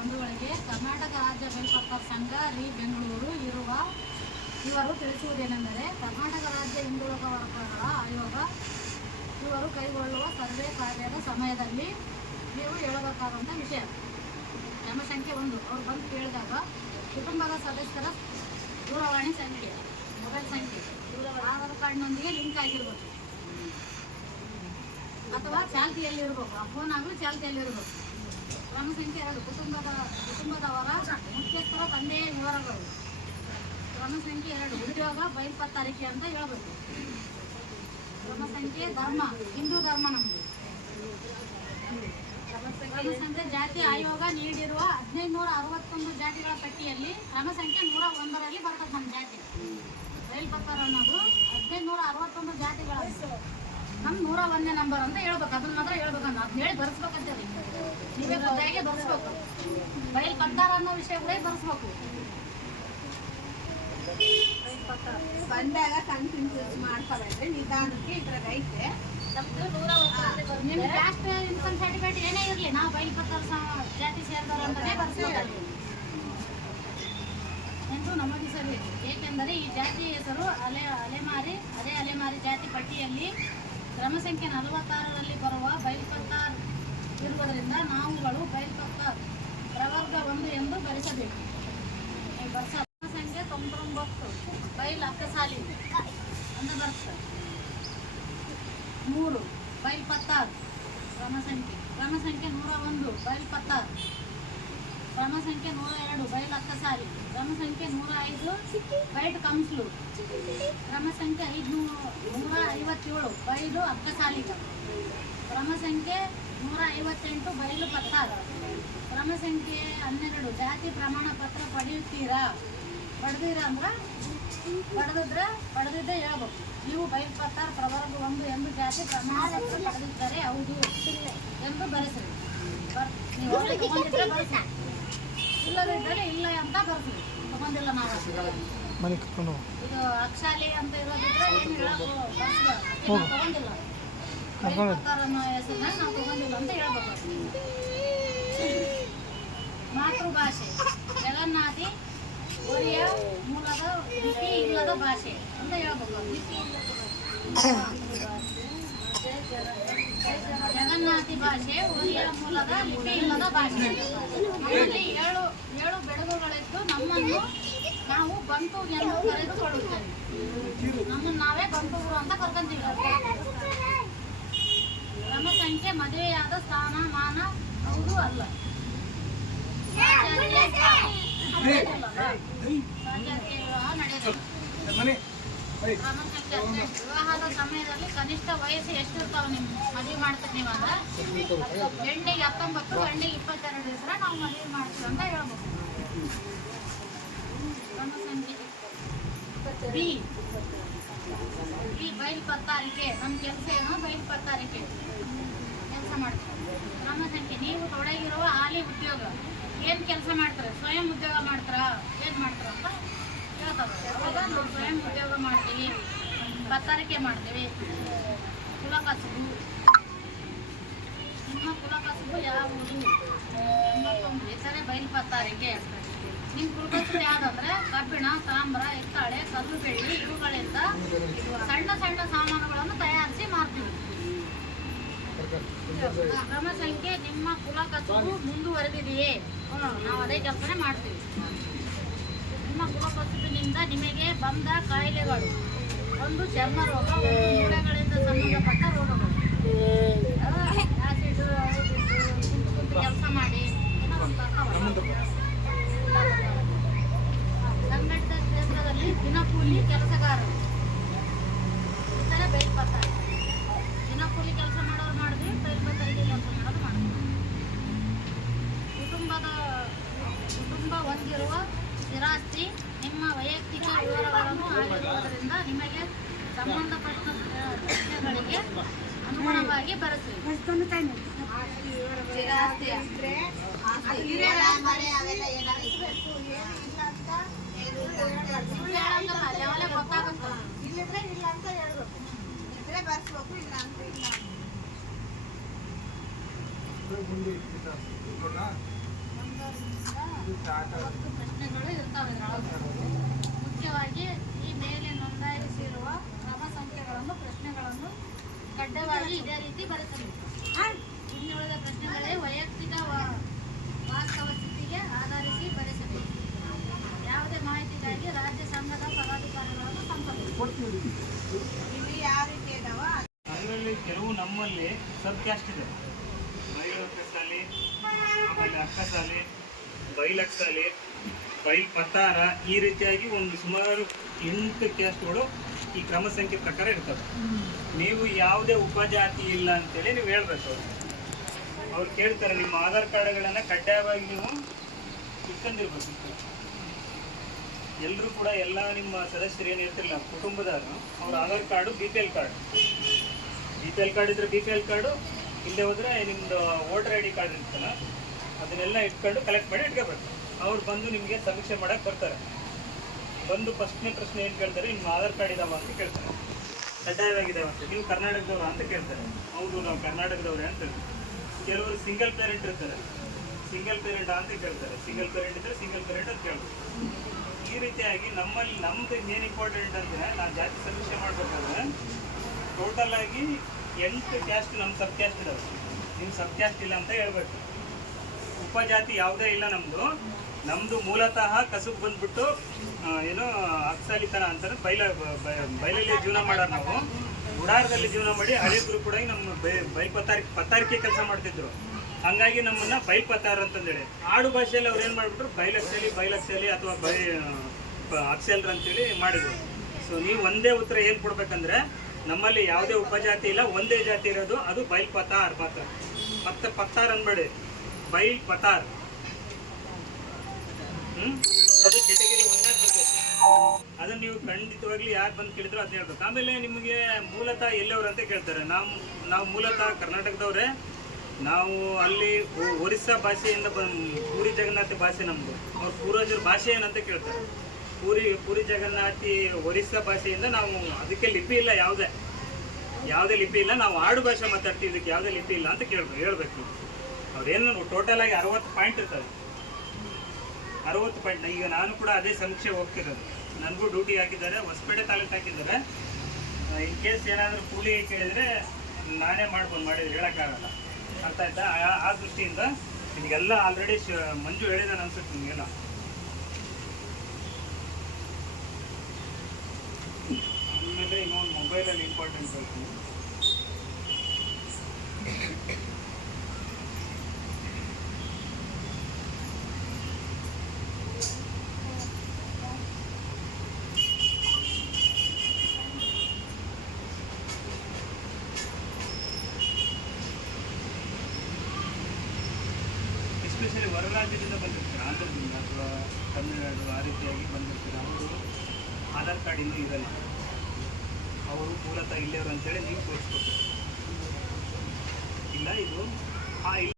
ಬಂಧುಗಳಿಗೆ ಕರ್ನಾಟಕ ರಾಜ್ಯ ಮೇಲ್ಪತ್ರ ಸಂಘ ರಿ ಬೆಂಗಳೂರು ಇರುವ ಇವರು ತಿಳಿಸುವುದೇನೆಂದರೆ ಕರ್ನಾಟಕ ರಾಜ್ಯ ಹಿಂದುಳಿದ ವರ್ಗಗಳ ಆಯೋಗ ಇವರು ಕೈಗೊಳ್ಳುವ ಸರ್ವೆ ಕಾರ್ಯದ ಸಮಯದಲ್ಲಿ ನೀವು ಹೇಳಬೇಕಾದಂಥ ವಿಷಯ. ಸಂಖ್ಯೆ ಒಂದು. ಅವ್ರು ಬಂದು ಕೇಳಿದಾಗ ಕುಟುಂಬದ ಸದಸ್ಯರ ದೂರವಾಣಿ ಸಂಖ್ಯೆ ಮೊಬೈಲ್ ಸಂಖ್ಯೆ, ಆಧಾರ್ ಕಾರ್ಡ್ನೊಂದಿಗೆ ಲಿಂಕ್ ಆಗಿರ್ಬೇಕು ಅಥವಾ ಚಾಲ್ತಿಯಲ್ಲಿರ್ಬೇಕು ಆ ಫೋನ್ ಆಗಲೂ ಚಾಲ್ತಿಯಲ್ಲಿರ್ಬೇಕು ಕ್ರಮ ಸಂಖ್ಯೆ ಎರಡು, ಕುಟುಂಬದ, ಕುಟುಂಬದವರ ಮುಖ್ಯಸ್ಥರ ತಂದೆಯ ವಿವರಗಳು. ಕ್ರಮ ಸಂಖ್ಯೆ ಎರಡು, ಉದ್ಯೋಗ ಬಯಲ್ಪತ್ತಾರಿಕೆ ಅಂತ ಹೇಳ್ಬೇಕು. ಕ್ರಮ ಸಂಖ್ಯೆ ಧರ್ಮ, ಹಿಂದೂ ಧರ್ಮ ನಮ್ಮದು ಕ್ರಮ ಸಂಖ್ಯೆ ಜಾತಿ ಆಯೋಗ ನೀಡಿರುವ ಹದಿನೈದು ನೂರ ಅರವತ್ತೊಂದು ಜಾತಿಗಳ ಪಟ್ಟಿಯಲ್ಲಿ ಕ್ರಮ ಸಂಖ್ಯೆ ನೂರ ಒಂದರಲ್ಲಿ ಬರ್ತದೆ ನಮ್ಮ ಜಾತಿ. ಬಯಲ್ಪತ್ತಾರ ಅನ್ನೋದು ಹದಿನೈದು ನೂರ ಅರವತ್ತೊಂದು ಜಾತಿಗಳ ನಮ್ ನೂರ ಒಂದನೇ ನಂಬರ್ ಅಂತ ಹೇಳ್ಬೇಕು. ಅದನ್ನ ಮಾತ್ರ ಹೇಳ್ಬೇಕಂತ ಅದ್ನ ಹೇಳಿ ಬರ್ಸ್ಬೇಕಂತೇಳಿ ನೀವೇ ಗೊತ್ತಾಗೆ ಬರ್ಸ್ಬೇಕು. ಬೈಲ್ ಪತ್ತಾರ ಅನ್ನೋ ವಿಷಯ ಕೂಡ ಬರ್ಸ್ಬೇಕು. ಬಂದಾಗ ಕನ್ಫ್ಯೂಸ್ ಮಾಡ್ಕೊಬೇಡ್ರಿ ನಿಧಾನಕ್ಕೆ ಇದ್ರಾಗ ಐತೆ. ಕ್ಯಾಸ್ಟ್ ಇನ್ಕಮ್ ಸರ್ಟಿಫಿಕೇಟ್ ಏನೇ ಇರಲಿ ನಾವು ಬೈಲ್ ಪತ್ತಾರ ಜಾತಿ ಸೇರಿದವರು ಅಂತಾನೆ ಬರ್ಸ್ಬೇಕು ಎಂದು ಸರಿ ಏಕೆಂದರೆ ಈ ಜಾತಿ ಹೆಸರು ಅಲೆ ಅಲೆಮಾರಿ ಅದೇ ಅಲೆಮಾರಿ ಜಾತಿ ಪಟ್ಟಿಯಲ್ಲಿ ಕ್ರಮ ಸಂಖ್ಯೆ ನಲವತ್ತಾರರಲ್ಲಿ ಬರುವ ಬೈಲ್ಪತ್ತಾರ್ ಇರುವುದರಿಂದ ನಾವುಗಳು ಬೈಲ್ಪತ್ತಾರ್ ಪ್ರವರ್ಗ ಒಂದು ಎಂದು ಭರಿಸಬೇಕು. ಕ್ರಮ ಸಂಖ್ಯೆ ತೊಂಬತ್ತೊಂಬತ್ತು. ಬೈಲ್ ಅಕ್ಕಸಾಲಿ ಅಂತ ಬರ್ತದೆ. ಮೂರು ಬೈಲ್ಪತ್ತಾರ್ ಕ್ರಮ ಸಂಖ್ಯೆ ಕ್ರಮ ಸಂಖ್ಯೆ ನೂರ ಒಂದು ಬೈಲ್ಪತ್ತಾರ್ ಕ್ರಮ ಸಂಖ್ಯೆ ನೂರ ಎರಡು ಬೈಲ್ ಅಕ್ಕಸಾಲಿ ಕ್ರಮ ನೂರ ಐದು ಬೈಟ್ ಕಂಸ್ಲು ಕ್ರಮ ಸಂಖ್ಯೆ ಐದುನೂರು ನೂರ ಐವತ್ತೇಳು ಬಯಲು ಅಕ್ಕಸಾಲಿಗ ಕ್ರಮ ಸಂಖ್ಯೆ ನೂರ ಐವತ್ತೆಂಟು ಬಯಲು ಪತ್ತಾರ ಕ್ರಮ ಸಂಖ್ಯೆ ಹನ್ನೆರಡು, ಜಾತಿ ಪ್ರಮಾಣ ಪತ್ರ ಪಡೆಯುತ್ತೀರಾ? ಪಡೆದಿರಾ ಅಂದ್ರೆ? ಪಡೆದಿದ್ರೆ ಪಡೆದಿದ್ದೇ ಹೇಳ್ಬೇಕು. ನೀವು ಬಯಲು ಪತ್ತಾರ ಪ್ರವರ್ಗ ಒಂದು ಎಂದು ಜಾತಿ ಪ್ರಮಾಣ ಪತ್ರ ಪಡೆದಿದ್ದಾರೆ ಹೌದು ಎಂದು ಬರ್ಸ್ರಿ. ಇಲ್ಲದಿದ್ದರೆ ಇಲ್ಲ ಅಂತ ಬರ್ತೀವಿ ತಗೊಂಡಿಲ್ಲ ನಾವು ಮನೆ ಕರ್ಕೊಂಡು ಹೋಗು. ಕರ್ಕೊಂಡು ಮಾತೃಭಾಷೆ. ಜಗನ್ನಾಥಿ ಒರಿಯ ಮೂಲದ ಲಿಪಿ ಇಲ್ಲದ ಭಾಷೆ ಅಂತ ಹೇಳ್ಬೇಕು ಲಿಪಿ ಜಗನ್ನಾಥಿ ಭಾಷೆ. ಒರಿಯ ಮೂಲದ ಲಿಪಿ ಇಲ್ಲದ ಭಾಷೆ. ನಮ್ಮಲ್ಲಿ ಏಳು ಏಳು ಬೆಳಗುಗಳಿದ್ದು ನಮ್ಮನ್ನು ನಾವು ಬಂತು ಎಂದು ಕರೆದುಕೊಳ್ಳುತ್ತೇವೆ. ನಮ್ಮನ್ನು ನಾವೇ ಬಂತು ಅಂತ ಕರ್ಕೊಂತೀವಿ ಕ್ರಮ ಸಂಖ್ಯೆ ಮದುವೆಯಾದ ಸ್ಥಾನ ಮಾನ ಹೌದು ಅಲ್ಲ. ವಿವಾಹದ ಸಮಯದಲ್ಲಿ ಕನಿಷ್ಠ ವಯಸ್ಸು ಎಷ್ಟಿರ್ತಾವ ನಿಮ್ ಮದುವೆ ಮಾಡ್ತೀರಿ ನೀವು ಅಂದ್ರೆ ಹೆಣ್ಣಿಗೆ ಹತ್ತೊಂಬತ್ತು ಹೆಣ್ಣಿಗೆ ಇಪ್ಪತ್ತೆರಡು ಇದ್ರೆ ನಾವು ಮದುವೆ ಮಾಡ್ತೀವಿ ಅಂತ ಹೇಳ್ಬೇಕು ಬಿ. ಬಯಲು ಪತ್ತಾರಿಕೆ ನಮ್ಮ ಕೆಲಸ ಏನು? ಬಯಲು ಪತ್ತಾರಿಕೆ ಕೆಲಸ ಮಾಡ್ತಾರೆ ಕ್ರಮ ಸಂಖ್ಯೆ ನೀವು ತೊಡಗಿರುವ ಹಾಲಿ ಉದ್ಯೋಗ. ಏನು ಕೆಲಸ ಮಾಡ್ತಾರೆ? ಸ್ವಯಂ ಉದ್ಯೋಗ ಮಾಡ್ತಾರಾ? ಏನು ಮಾಡ್ತಾರ ಅಂತ ಹೇಳ್ತಾರೆ ನಾವು ಸ್ವಯಂ ಉದ್ಯೋಗ ಮಾಡ್ತೀವಿ. ಪತ್ತಾರಿಕೆ ಮಾಡ್ತೀವಿ. ಕುಲ ಕಸುಬು ನಿಮ್ಮ ಕುಲ ಕಸುಬು ಯಾವುದು? ಎಂಬತ್ತೊಂದು. ಇತರೆ ಬಯಲು ಪತ್ತಾರಿಕೆ ನಿಮ್ಮ ಕುಲಕಸುಬು ಯಾವುದಂದ್ರೆ ಕಬ್ಬಿಣ ತಾಮ್ರ ಎತ್ತಾಳೆ ಕಲ್ಲು ಬೆಳ್ಳಿ ಇವುಗಳಿಂದ ಸಣ್ಣ ಸಣ್ಣ ಸಾಮಾನುಗಳನ್ನು ತಯಾರಿಸಿ ಮಾರ್ತೀವಿ. ಕ್ರಮ ಸಂಖ್ಯೆ ನಿಮ್ಮ ಕುಲ ಕಸುಬು ಮುಂದುವರೆದಿದೆಯೇ? ನಾವು ಅದೇ ಕೆಲಸನೇ ಮಾಡ್ತೀವಿ. ನಿಮ್ಮ ಕುಲ ಕಸುಬಿನಿಂದ ನಿಮಗೆ ಬಂದ ಕಾಯಿಲೆಗಳು ಒಂದು ಚರ್ಮ ರೋಗ ಒಂದು ಮೂಳೆಗಳಿಂದ ಸಂಬಂಧಪಟ್ಟ ರೋಗಗಳು. ಆಸಿಡ್ ಕೆಲಸ ಮಾಡಿ ಏನೋ ಒಂದು ಬರ್ತಾವಲ್ಲ. ಸಂಘಟಿತ ಕ್ಷೇತ್ರದಲ್ಲಿ ದಿನಕೂಲಿ ಕೆಲಸಗಾರರು ಇತರ ಬಯಲ್ಪತ್ತಾರೆ ದಿನಕೂಲಿ ಕೆಲಸ ಮಾಡೋರು ಮಾಡಿದ್ವಿ ಬಯಲ್ಪತ್ತರಿಗೆ ಕೆಲಸ ಮಾಡೋದು ಮಾಡಿದ್ವಿ ಕುಟುಂಬದ ಕುಟುಂಬ ಹೊಂದಿರುವ ಸ್ಥಿರಾಸ್ತಿ ನಿಮ್ಮ ವೈಯಕ್ತಿಕ ವಿವರಗಳನ್ನು ಆಗಿರುವುದರಿಂದ ನಿಮಗೆ ಸಂಬಂಧಪಟ್ಟ ಪ್ರಶ್ನೆಗಳಿಗೆ ಅನುಗುಣವಾಗಿ ಬರೆಸಿ. ಪ್ರಶ್ನೆಗಳು ಇರ್ತವೆ. ಮುಖ್ಯವಾಗಿ ಈ ಮೇಲೆ ನೋಂದಾಯಿಸಿರುವ ಕ್ರಮ ಸಂಖ್ಯೆಗಳನ್ನು, ಪ್ರಶ್ನೆಗಳನ್ನು ಕಡ್ಡಾಯವಾಗಿ ಇದೇ ರೀತಿ ಬರೆಸಬೇಕು. ಇನ್ನುಳಿದ ಪ್ರಶ್ನೆಗಳೇ ವೈಯಕ್ತಿಕ ವಾಸ್ತವ ಸ್ಥಿತಿಗೆ ಆಧರಿಸಿ ಬರೆಸಬೇಕು. ಯಾವುದೇ ಮಾಹಿತಿಗಾಗಿ ರಾಜ್ಯ ಸಂಘದ ಪದಾಧಿಕಾರಿಗಳನ್ನು ಸಂಪರ್ಕಿಸಿ. ಇಲ್ಲಿ ಯಾವ ರೀತಿ ಅದರಲ್ಲಿ ಕೆಲವು ನಮ್ಮಲ್ಲಿ ಸಬ್ ಕ್ಯಾಸ್ಟ್ ಇದೆ. ಆಮೇಲೆ ಅಕ್ಕಸಾಲಿ ಬೈಲಕ್ಸಾಲಿ ಬೈಲ್ ಪತ್ತಾರ ಈ ರೀತಿಯಾಗಿ ಒಂದು ಸುಮಾರು ಎಂಟು ಕ್ಯಾಸ್ಟ್ಗಳು ಈ ಕ್ರಮ ಸಂಖ್ಯೆ ಪ್ರಕಾರ ಇರ್ತವೆ. ನೀವು ಯಾವುದೇ ಉಪಜಾತಿ ಇಲ್ಲ ಅಂತೇಳಿ ನೀವು ಹೇಳ್ಬೇಕು ಅವ್ರು. ಅವ್ರು ಕೇಳ್ತಾರೆ, ನಿಮ್ಮ ಆಧಾರ್ ಕಾರ್ಡ್ಗಳನ್ನು ಕಡ್ಡಾಯವಾಗಿ ನೀವು ಇಟ್ಕೊಂಡಿರ್ಬೇಕು. ಎಲ್ಲರೂ ಕೂಡ ಎಲ್ಲ ನಿಮ್ಮ ಸದಸ್ಯರು ಏನು ಇರ್ತಿರಲ್ಲ ಕುಟುಂಬದವರು, ಅವ್ರ Aadhaar card B P L card. B P L card ಇದ್ರೆ ಬಿ ಪಿ ಎಲ್ ಕಾರ್ಡು, ಇಲ್ಲದೆ ಹೋದ್ರೆ ನಿಮ್ಮದು ವೋಟರ್ ಐ ಡಿ ಕಾರ್ಡ್ ಇರ್ತಲ್ಲ ಅದನ್ನೆಲ್ಲ ಇಟ್ಕೊಂಡು ಕಲೆಕ್ಟ್ ಮಾಡಿ ಇಟ್ಕೋಬೇಕು. ಅವ್ರು ಬಂದು ನಿಮಗೆ ಸಮೀಕ್ಷೆ ಮಾಡಕ್ಕೆ ಬರ್ತಾರೆ. ಬಂದು ಫಸ್ಟ್ನೇ ಪ್ರಶ್ನೆ ಏನು ಕೇಳ್ತಾರೆ? ನಿಮ್ಮ ಆಧಾರ್ ಕಾರ್ಡ್ ಇದಾವ ಅಂತ ಕೇಳ್ತಾರೆ. ಕಡ್ಡಾಯವಾಗಿದ್ದಾವೆ ಅಂತ. ನೀವು ಕರ್ನಾಟಕದವ್ರ ಅಂತ ಕೇಳ್ತಾರೆ. ಹೌದು, ನಾವು ಕರ್ನಾಟಕದವ್ರೆ ಅಂತ ಕೆಲವರು ಸಿಂಗಲ್ ಪೇರೆಂಟ್ ಇರ್ತಾರೆ. ಸಿಂಗಲ್ ಪೇರೆಂಟ್ ಅಂತ ಕೇಳ್ತಾರೆ. ಸಿಂಗಲ್ ಪೇರೆಂಟ್ ಇದ್ದರೆ ಸಿಂಗಲ್ ಪೇರೆಂಟ್ ಅಂತ ಕೇಳ್ತಾರೆ. ಈ ರೀತಿಯಾಗಿ ನಮ್ಮಲ್ಲಿ ನಮ್ದು ಏನು ಇಂಪಾರ್ಟೆಂಟ್ ಅಂದರೆ ನಾವು ಜಾತಿ ಸಮೀಕ್ಷೆ ಮಾಡಬೇಕಾದ್ರೆ ಟೋಟಲ್ ಆಗಿ ಎಂಟು ಕ್ಯಾಸ್ಟ್ ನಮ್ಮ ಸಬ್ ಕ್ಯಾಸ್ಟ್ ಇದಾವೆ. ನಿಮ್ಮ ಸಬ್ ಕ್ಯಾಸ್ಟ್ ಇಲ್ಲ ಅಂತ ಹೇಳ್ಬೇಕು. ಉಪಜಾತಿ ಯಾವುದೇ ಇಲ್ಲ ನಮ್ಮದು ನಮ್ಮದು ಮೂಲತಃ ಕಸುಬು ಬಂದ್ಬಿಟ್ಟು ಏನು ಅಕ್ಸಾಲಿತನ ಅಂತಾರೆ. ಬೈಲ, ಬ- ಬ- ಬಯಲಲ್ಲಿ ಜೀವನ ಮಾಡೋರು ನಾವು. ಗುಡಾರದಲ್ಲಿ ಜೀವನ ಮಾಡಿ ಹಳೆದ್ರು ಕೂಡ ನಮ್ಮ ಬೈ- ಪತ್ತಾರಿ ಪತ್ತಾರಿಕೆ ಕೆಲಸ ಮಾಡ್ತಿದ್ರು. ಹಂಗಾಗಿ ನಮ್ಮನ್ನ ಬೈಲ್ ಪತ್ತಾರ ಅಂತಂದೇಳಿ. ಆಡು ಭಾಷೆಯಲ್ಲಿ ಅವ್ರು ಏನು ಮಾಡಿಬಿಟ್ರು? ಬೈಲಕ್ಸಲಿ ಬೈಲಕ್ಸಲಿ ಅಥವಾ ಬೈ ಬ- ಅಕ್ಸೆಲ್ರ್ ಅಂತೇಳಿ ಮಾಡಿದ್ರು. ಸೊ ನೀವು ಒಂದೇ ಉತ್ತರ ಏನು ಕೊಡ್ಬೇಕಂದ್ರೆ, ನಮ್ಮಲ್ಲಿ ಯಾವುದೇ ಉಪಜಾತಿ ಇಲ್ಲ, ಒಂದೇ ಜಾತಿ ಇರೋದು, ಅದು ಬೈಲ್ ಪತ್ತಾರ್ ಮಾತ್ರ. ಮತ್ತೆ ಪತ್ತಾರ್ ಅನ್ಬೇಡಿ. ಬೈಲ್ ಪತಾರ್. ಹ್ಮ್? ಅದು ಅದನ್ನ ನೀವು ಖಂಡಿತವಾಗ್ಲಿ ಯಾರು ಬಂದು ಕೇಳಿದ್ರು ಅದನ್ನ ಹೇಳ್ಬೇಕು. ಆಮೇಲೆ ನಿಮಗೆ ಮೂಲತಃ ಎಲ್ಲವ್ರು ಅಂತ ಕೇಳ್ತಾರೆ. ನಾವು ನಾವು ಮೂಲತಃ ಕರ್ನಾಟಕದವ್ರೆ. ನಾವು ಅಲ್ಲಿ ಒರಿಸ್ಸಾ ಭಾಷೆಯಿಂದ ಬಂದ್ ಪೂರಿ ಜಗನ್ನಾಥಿ ಭಾಷೆ ನಮ್ಮದು ಅವ್ರ ಪೂರ್ವಜರ ಭಾಷೆ ಏನಂತ ಕೇಳ್ತಾರೆ. ಪೂರಿ ಪೂರಿ ಜಗನ್ನಾಥಿ ಒರಿಸ್ಸಾ ಭಾಷೆಯಿಂದ ನಾವು ಅದಕ್ಕೆ ಲಿಪಿ ಇಲ್ಲ, ಯಾವುದೇ. ಯಾವುದೇ ಲಿಪಿ ಇಲ್ಲ. ನಾವು ಆಡು ಭಾಷೆ ಮಾತಾಡ್ತೀವಿ, ಇದಕ್ಕೆ ಯಾವುದೇ ಲಿಪಿ ಇಲ್ಲ ಅಂತ ಕೇಳ್ಬೇಕು ಹೇಳ್ಬೇಕು. ಅವ್ರೇನು ಟೋಟಲ್ ಆಗಿ ಅರವತ್ತು ಪಾಯಿಂಟ್ ಇರ್ತದೆ. ಅರವತ್ತು ಪಾಯಿಂಟ್ ಈಗ ನಾನು ಕೂಡ ಅದೇ ಸಮೀಕ್ಷೆ ಹೋಗ್ತಿರೋದು. ನನಗೂ ಡ್ಯೂಟಿ ಹಾಕಿದ್ದಾರೆ, ಹೊಸಪೇಟೆ ತಾಲೂಕು ಹಾಕಿದ್ದಾರೆ. ಇನ್ ಕೇಸ್ ಏನಾದರೂ ಕೂಲಿ ಕೇಳಿದರೆ ನಾನೇ ಮಾಡ್ಬೋದು, ಮಾಡಿದ್ರೆ ಹೇಳೋಕ್ಕಾಗಲ್ಲ. ಅರ್ಥ ಆಯ್ತಾ ಆ- ದೃಷ್ಟಿಯಿಂದ ನಿಮಗೆಲ್ಲ ಆಲ್ರೆಡಿ ಮಂಜು ಹೇಳಿದಾನೆ ಅನ್ಸುತ್ತೆ ನಿಮಗೆಲ್ಲ. ಆಮೇಲೆ ಇನ್ನೊಂದು ಮೊಬೈಲಲ್ಲಿ ಇಂಪಾರ್ಟೆಂಟ್ ಹೇಳ್ತೀನಿ ಎಸ್ಪೆಷಲಿ ಹೊರ ರಾಜ್ಯದಿಂದ ಬಂದಿರ್ತಾರೆ. ಆಂಧ್ರದಿಂದ ಅಥವಾ ತಮಿಳುನಾಡು ಆ ರೀತಿಯಾಗಿ ಬಂದಿರ್ತಾರೆ. ಅವರು ಆಧಾರ್ ಕಾರ್ಡ್ ಇನ್ನೂ ಇರಲ್ಲ. ಅವರು ಮೂಲತಃ ಇಲ್ಲಿಯವರು ಅಂತೇಳಿ ನೀವು ತೋರಿಸ್ಬೇಕು ಇಲ್ಲ, ಇದು, ಆ